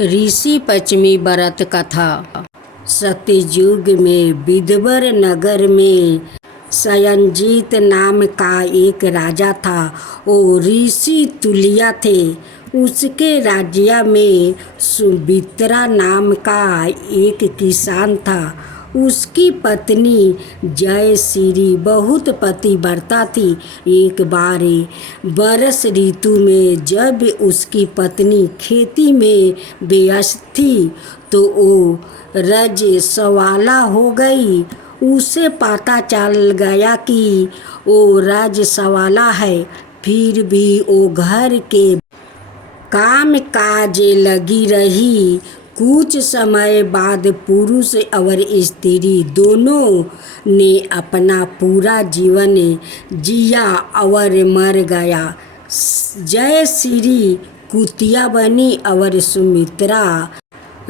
ऋषि पश्चिमी व्रत कथा। सत्ययुग में विदर्भ नगर में सयंजीत नाम का एक राजा था। वो ऋषि तुल्य थे। उसके राज्य में सुमित्रा नाम का एक किसान था। उसकी पत्नी जयश्री बहुत पतिव्रता थी। एक बार वर्ष ऋतु में जब उसकी पत्नी खेती में व्यस्त थी तो वो रजस्वला हो गई। उसे पता चल गया कि वो रजस्वला है, फिर भी वो घर के काम काज लगी रही। कुछ समय बाद पुरुष और स्त्री दोनों ने अपना पूरा जीवन जिया और मर गया। जयश्री कुतिया बनी और सुमित्रा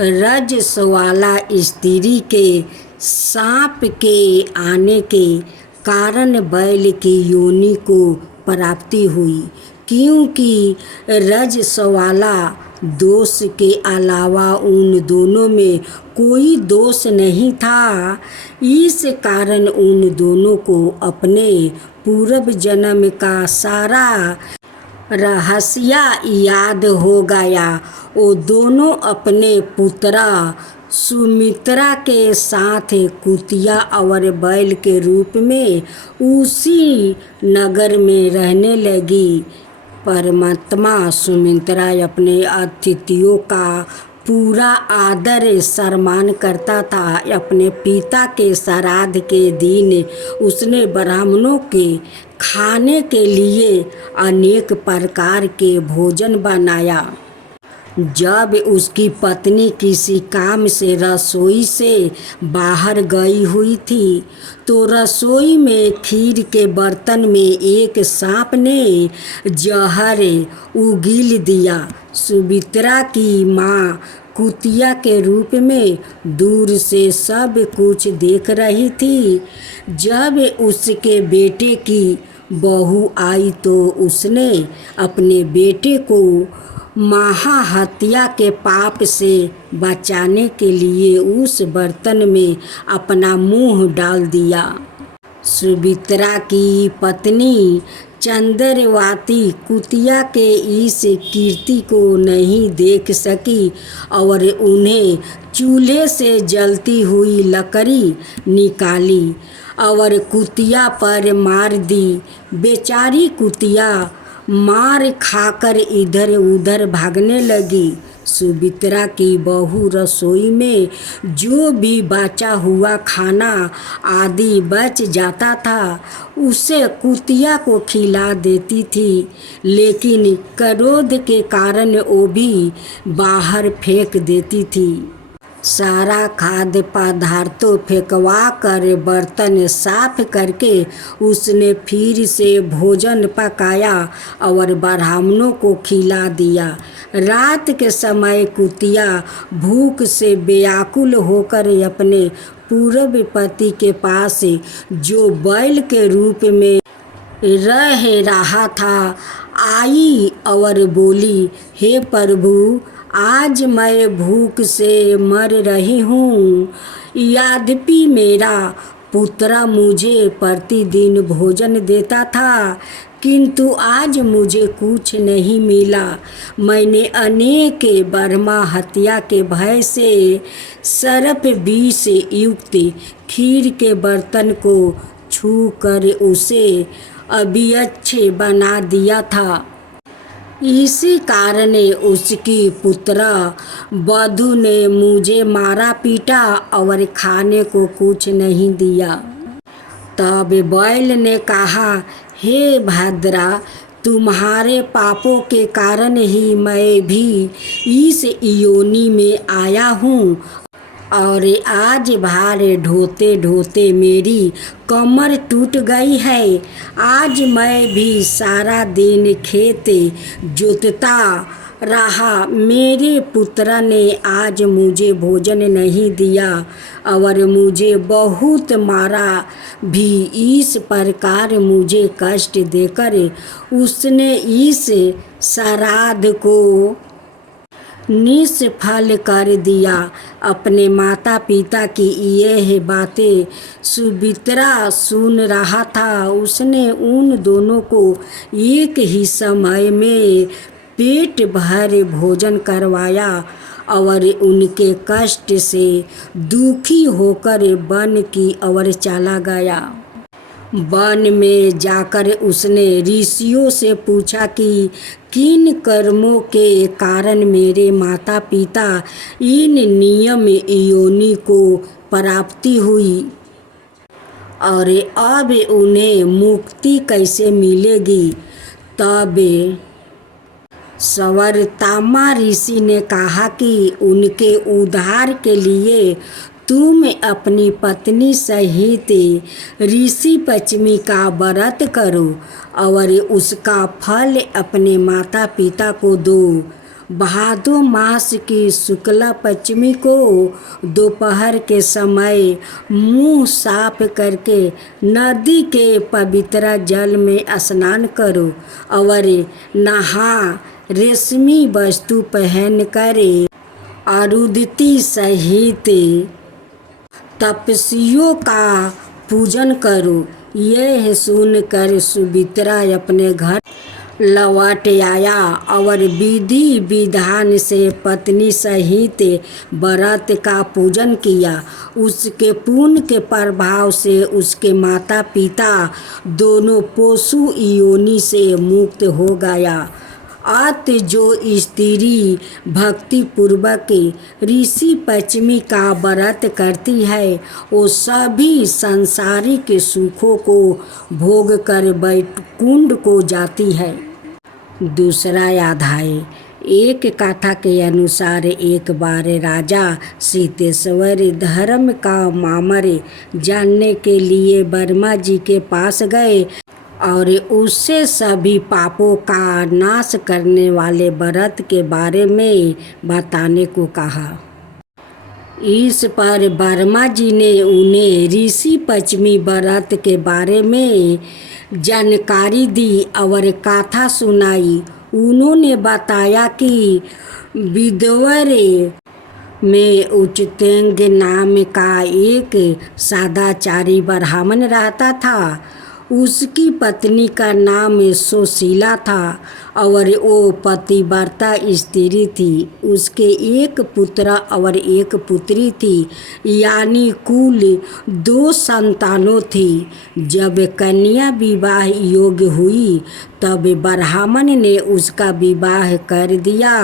रजस्वला स्त्री के सांप के आने के कारण बैल की योनि को प्राप्ति हुई, क्योंकि रजस्वला दोष के अलावा उन दोनों में कोई दोष नहीं था। इस कारण उन दोनों को अपने पूर्व जन्म का सारा रहस्य याद हो गया। वो दोनों अपने पुत्रा सुमित्रा के साथ कुतिया और बैल के रूप में उसी नगर में रहने लगी। परमात्मा सुमित्रा अपने अतिथियों का पूरा आदर सम्मान करता था। अपने पिता के श्राद्ध के दिन उसने ब्राह्मणों के खाने के लिए अनेक प्रकार के भोजन बनाया। जब उसकी पत्नी किसी काम से रसोई से बाहर गई हुई थी तो रसोई में खीर के बर्तन में एक सांप ने जहर उगील दिया। सुमित्रा की माँ कुतिया के रूप में दूर से सब कुछ देख रही थी। जब उसके बेटे की बहू आई तो उसने अपने बेटे को महाहत्या के पाप से बचाने के लिए उस बर्तन में अपना मुंह डाल दिया। सुमित्रा की पत्नी चंद्रवती कुतिया के इस कीर्ति को नहीं देख सकी और उन्हें चूल्हे से जलती हुई लकड़ी निकाली और कुतिया पर मार दी। बेचारी कुतिया मार खाकर इधर उधर भागने लगी। सुमित्रा की बहू रसोई में जो भी बचा हुआ खाना आदि बच जाता था उसे कुतिया को खिला देती थी, लेकिन क्रोध के कारण वो भी बाहर फेंक देती थी। सारा खाद्य पदार्थों फेंकवा कर बर्तन साफ करके उसने फिर से भोजन पकाया और ब्राह्मणों को खिला दिया। रात के समय कुतिया भूख से व्याकुल होकर अपने पूर्व पति के पास जो बैल के रूप में रह रहा था आई और बोली, हे प्रभु, आज मैं भूख से मर रही हूँ। यद्यपि मेरा पुत्र मुझे प्रतिदिन भोजन देता था, किंतु आज मुझे कुछ नहीं मिला। मैंने अनेक ब्रह्मा हत्या के भय से सर्प विष युक्त खीर के बर्तन को छू कर उसे अभक्ष बना दिया था। इसी कारण उसकी पुत्र वधू ने मुझे मारा पीटा और खाने को कुछ नहीं दिया। तब बैल ने कहा, हे भद्रा, तुम्हारे पापों के कारण ही मैं भी इस योनि में आया हूँ और आज भार ढोते ढोते मेरी कमर टूट गई है। आज मैं भी सारा दिन खेत जोतता रहा। मेरे पुत्र ने आज मुझे भोजन नहीं दिया और मुझे बहुत मारा भी। इस प्रकार मुझे कष्ट देकर उसने इस श्राद्ध को निष्फल कर दिया। अपने माता पिता की यह बातें सुमित्रा सुन रहा था। उसने उन दोनों को एक ही समय में पेट भर भोजन करवाया और उनके कष्ट से दुखी होकर वन की ओर चला गया। वन में जाकर उसने ऋषियों से पूछा कि किन कर्मों के कारण मेरे माता पिता इन नियम योनि को प्राप्ति हुई और अब उन्हें मुक्ति कैसे मिलेगी। तब सवर्तामा ऋषि ने कहा कि उनके उद्धार के लिए तुम अपनी पत्नी सहित ऋषि पश्चिमी का व्रत करो और उसका फल अपने माता पिता को दो। भादो मास की शुक्ला पश्चिमी को दोपहर के समय मुंह साफ करके नदी के पवित्र जल में स्नान करो और नहा रेशमी वस्तु पहनकर अरुंधति सहित तपस्वियों का पूजन करो। यह सुनकर सुमित्रा अपने घर लौट आया और विधि विधान से पत्नी सहित व्रत का पूजन किया। उसके पुण्य के प्रभाव से उसके माता पिता दोनों पशु योनि से मुक्त हो गया। अत जो स्त्री भक्ति पूर्वक ऋषि पश्चिमी का व्रत करती है वो सभी सांसारिक सुखों को भोग कर वैकुंठ को जाती है। दूसरा अध्याय। एक कथा के अनुसार एक बार राजा सिद्धेश्वर धर्म का मामर जानने के लिए वर्मा जी के पास गए और उससे सभी पापों का नाश करने वाले व्रत के बारे में बताने को कहा। इस पर वर्मा जी ने उन्हें ऋषि पश्चिमी व्रत के बारे में जानकारी दी और कथा सुनाई। उन्होंने बताया कि विदवर में उच्चतेंग नाम का एक सदाचारी ब्राह्मण रहता था। उसकी पत्नी का नाम सुशीला था और वो पतिव्रता स्त्री थी। उसके एक पुत्र और एक पुत्री थी, यानी कुल 2 संतानों थी। जब कन्या विवाह योग्य हुई तब ब्राह्मण ने उसका विवाह कर दिया।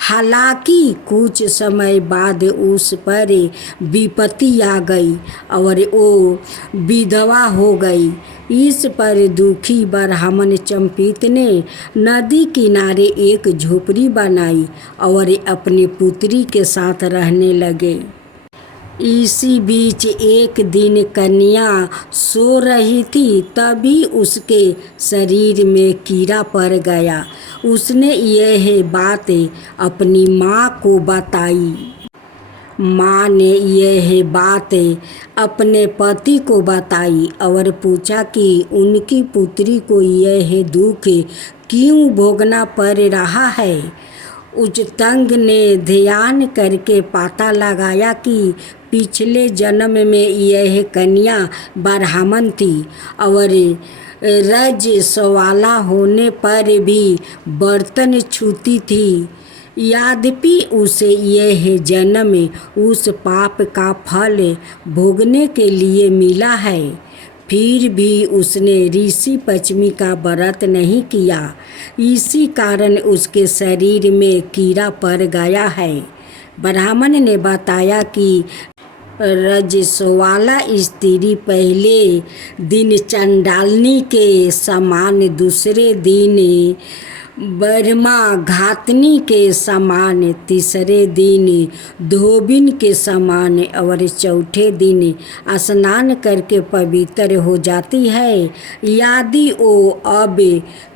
हालांकि कुछ समय बाद उस पर विपत्ति आ गई और वो विधवा हो गई। इस पर दुखी ब्राह्मण चंपित ने नदी किनारे एक झोपड़ी बनाई और अपनी पुत्री के साथ रहने लगे। इसी बीच एक दिन कन्या सो रही थी, तभी उसके शरीर में कीड़ा पड़ गया। उसने यह बात अपनी माँ को बताई। माँ ने यह बात अपने पति को बताई और पूछा कि उनकी पुत्री को यह दुख क्यों भोगना पड़ रहा है। उच्चतंग ने ध्यान करके पता लगाया कि पिछले जन्म में यह कन्या ब्राह्मण थी और रजस्वाला होने पर भी बर्तन छूती थी। यद्यपि उसे यह जन्म उस पाप का फल भोगने के लिए मिला है, फिर भी उसने ऋषि पश्चिमी का व्रत नहीं किया। इसी कारण उसके शरीर में कीड़ा पड़ गया है। ब्राह्मण ने बताया कि रजस्वाला स्त्री पहले दिन चंडालनी के समान, दूसरे दिन बर्मा घातनी के समान, तीसरे दिन धोबिन के समान और चौथे दिन स्नान करके पवित्र हो जाती है। यदि वो अब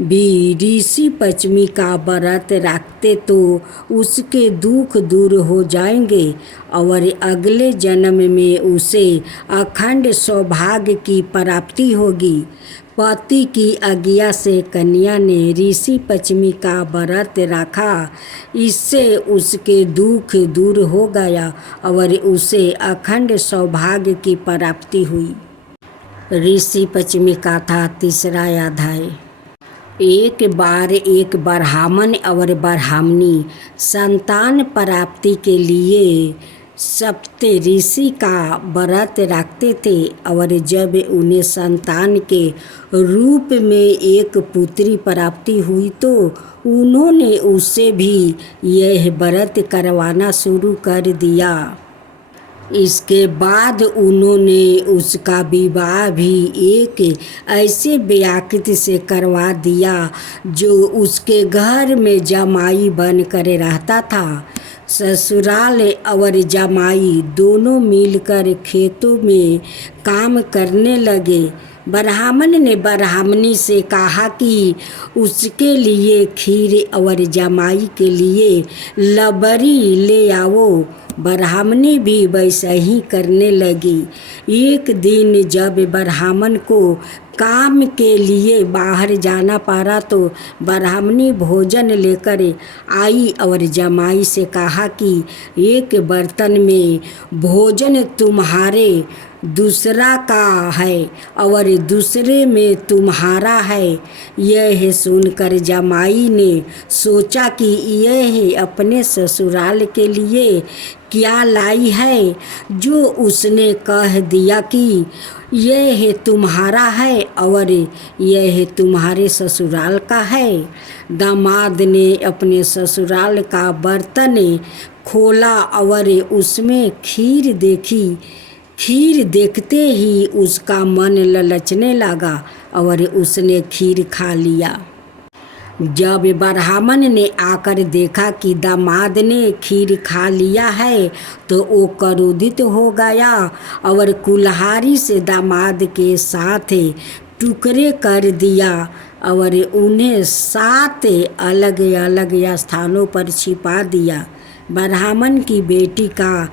भी ऋषि पश्चिमी का व्रत रखते तो उसके दुख दूर हो जाएंगे और अगले जन्म में उसे अखंड सौभाग्य की प्राप्ति होगी। पति की आज्ञा से कन्या ने ऋषि पश्चिमी का व्रत रखा। इससे उसके दुख दूर हो गया और उसे अखंड सौभाग्य की प्राप्ति हुई। ऋषि पश्चिमी कथा तीसरा अध्याय। एक बार एक ब्राह्मण और ब्राह्मणी संतान प्राप्ति के लिए सप्तऋषि का व्रत रखते थे और जब उन्हें संतान के रूप में एक पुत्री प्राप्ति हुई तो उन्होंने उससे भी यह व्रत करवाना शुरू कर दिया। इसके बाद उन्होंने उसका विवाह भी एक ऐसे व्यक्ति से करवा दिया जो उसके घर में जमाई बनकर रहता था। ससुराल और जमाई दोनों मिलकर खेतों में काम करने लगे। ब्राह्मण ने ब्राह्मणी से कहा कि उसके लिए खीर और जमाई के लिए लबड़ी ले आओ। ब्राह्मणी भी वैसा ही करने लगी। एक दिन जब ब्राह्मण को काम के लिए बाहर जाना पड़ा तो ब्राह्मणी भोजन लेकर आई और जमाई से कहा कि एक बर्तन में भोजन तुम्हारे दूसरा का है और दूसरे में तुम्हारा है। यह सुनकर जमाई ने सोचा कि यह अपने ससुराल के लिए क्या लाई है, जो उसने कह दिया कि यह तुम्हारा है और यह तुम्हारे ससुराल का है। दामाद ने अपने ससुराल का बर्तन खोला और उसमें खीर देखी। खीर देखते ही उसका मन ललचने लगा और उसने खीर खा लिया। जब ब्राह्मण ने आकर देखा कि दामाद ने खीर खा लिया है तो वो क्रोधित हो गया और कुल्हाड़ी से दामाद के साथ टुकड़े कर दिया और उन्हें 7 अलग अलग स्थानों पर छिपा दिया। ब्राह्मण की बेटी का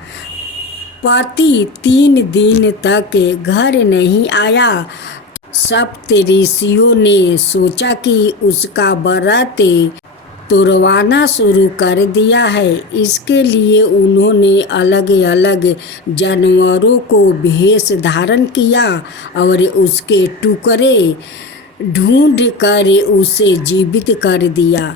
पति 3 दिन तक घर नहीं आया। सप्तऋषियों ने सोचा कि उसका व्रत तोड़वाना शुरू कर दिया है। इसके लिए उन्होंने अलग अलग जानवरों को भेष धारण किया और उसके टुकड़े ढूंढ कर उसे जीवित कर दिया।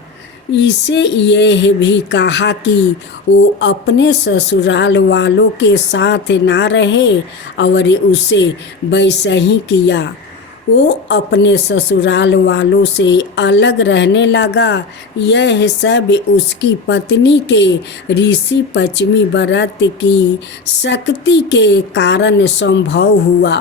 इसे यह भी कहा कि वो अपने ससुराल वालों के साथ ना रहे और उसे वैसा ही किया। वो अपने ससुराल वालों से अलग रहने लगा। यह सब उसकी पत्नी के ऋषि पश्चिमी व्रत की शक्ति के कारण संभव हुआ।